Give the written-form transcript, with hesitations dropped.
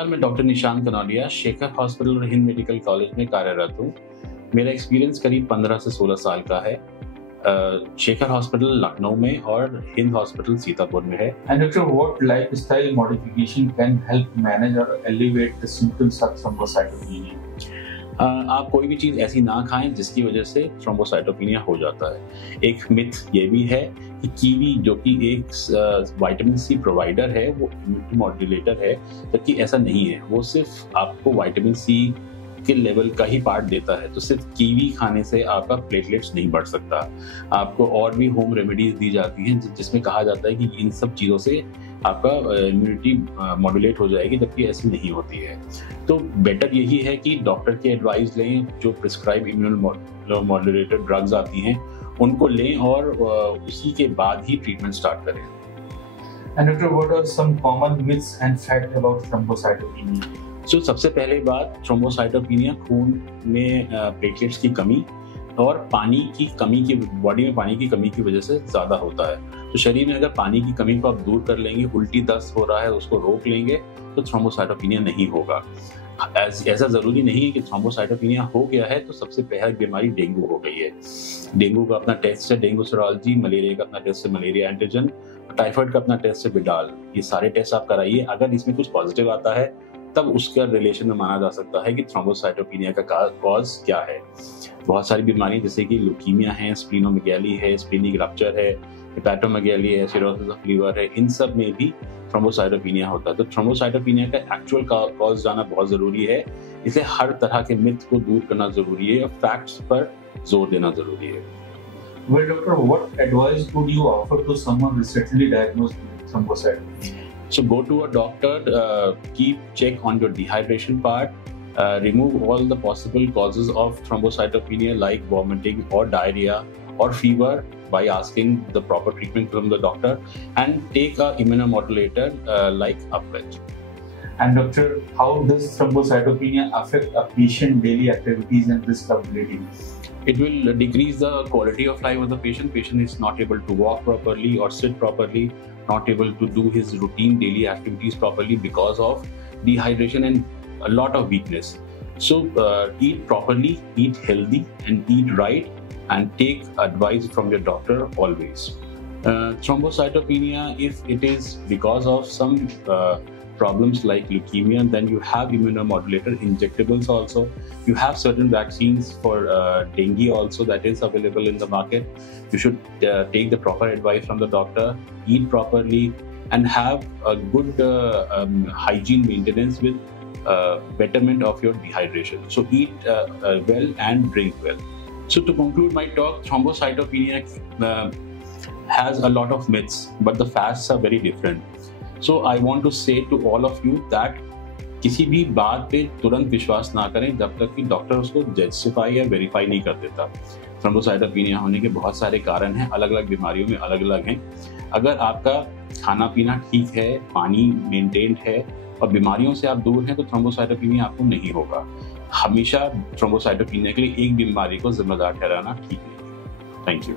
नमस्कार, मैं doctor Nishant कनौलिया Shekhar hospital और हिंद मेडिकल कॉलेज में कार्यरत हूँ। मेरा एक्सपीरियंस करीब 15 से 16 साल का है। शेखर हॉस्पिटल लखनऊ में और हिंद हॉस्पिटल सीतापुर में है। And Doctor, what lifestyle modification can help manage or alleviate the symptoms of thrombocytopenia? आप कोई भी चीज़ ऐसी ना खाएं जिसकी वजह से थ्रोम्बोसाइटोपिनिया हो जाता है। एक मिथ ये भी है कि कीवी जो कि एक विटामिन सी प्रोवाइडर है, वो इम्यूनिटी मॉड्यूलेटर है, जबकि ऐसा नहीं है। वो सिर्फ आपको विटामिन सी के लेवल का ही पार्ट देता है। तो सिर्फ कीवी खाने से आपका प्लेटलेट्स नहीं बढ़ सकता। आपको और भी होम रेमेडीज दी जाती हैं जिसमें कहा जाता है कि इन सब चीज़ों से आपका इम्यूनिटी मॉड्यूलेट हो जाएगी, जबकि ऐसी नहीं होती है। तो बेटर यही है कि डॉक्टर की एडवाइस लें। जो प्रिस्क्राइब इम्यूनो मॉड्यूलेटर ड्रग्स आती हैं उनको लें और उसी के बाद ही ट्रीटमेंट स्टार्ट करें। And Doctor, what are some common myths and facts about thrombocytopenia? सबसे पहले बात, थ्रोम्बोसाइटोपिनिया खून में प्लेटलेट्स की कमी और पानी की कमी की, बॉडी में पानी की कमी की वजह से ज़्यादा होता है। तो शरीर में अगर पानी की कमी को आप दूर कर लेंगे, उल्टी दस्त हो रहा है उसको रोक लेंगे, तो थ्रोम्बोसाइटोपिनिया नहीं होगा। ऐसा ज़रूरी नहीं है कि थ्रोम्बोसाइटोपिनिया हो गया है तो सबसे पहली बीमारी डेंगू हो गई है। डेंगू का अपना टेस्ट है डेंगू सेरोलॉजी, मलेरिया का अपना टेस्ट है मलेरिया एंटीजन, टाइफाइड का अपना टेस्ट है विडाल। ये सारे टेस्ट आप कराइए। अगर इसमें कुछ पॉजिटिव आता है तब उसका रिलेशन में माना जा सकता है कि थ्रोम्बोसाइटोपिनिया का कॉज क्या है। बहुत सारी बीमारियां जैसे कि ल्यूकीमिया है, स्प्लीनोमेगाली है, स्प्लीनिक रप्चर है, हेपेटोमेगाली है, सिरोसिस ऑफ लीवर है, इन सब में भी थ्रोम्बोसाइटोपिनिया होता है। तो थ्रोम्बोसाइटोपिनिया का एक्चुअल कॉज जाना बहुत जरूरी है। इसलिए हर तरह के मिथ को दूर करना जरूरी है और फैक्ट्स पर जोर देना जरूरी है। Well, Doctor, what advice would you offer to someone recently diagnosed with thrombocytopenia? So go to a doctor, keep check on your dehydration part, remove all the possible causes of thrombocytopenia like vomiting or diarrhea or fever by asking the proper treatment from the doctor, and take a immunomodulator like Upwet. And Doctor, how does thrombocytopenia affect a patient's daily activities and risk of bleeding? It will decrease the quality of life of the patient. Patient is not able to walk properly or sit properly, not able to do his routine daily activities properly because of dehydration and a lot of weakness. So eat properly, eat healthy and eat right, and take advice from your doctor always. Thrombocytopenia, if it is because of some problems like leukemia, then you have immunomodulator injectables also. You have certain vaccines for dengue also that is available in the market. You should take the proper advice from the doctor, eat properly, and have a good hygiene maintenance with betterment of your dehydration. So eat well and drink well. So to conclude my talk, thrombocytopenia has a lot of myths, but the facts are very different. So I want to say to all of you that किसी भी बात पे तुरंत विश्वास ना करें जब तक कि डॉक्टर उसको जस्टिफाई या वेरीफाई नहीं कर देता। थ्रोम्बोसाइटोपिनिया होने के बहुत सारे कारण हैं, अलग अलग बीमारियों में अलग अलग हैं। अगर आपका खाना पीना ठीक है, पानी मेंटेन्ड है और बीमारियों से आप दूर हैं, तो थ्रोम्बोसाइटोपिनिया आपको नहीं होगा। हमेशा थ्रोम्बोसाइटोपिनिया के लिए एक बीमारी को जिम्मेदार ठहराना ठीक नहीं है। Thank you.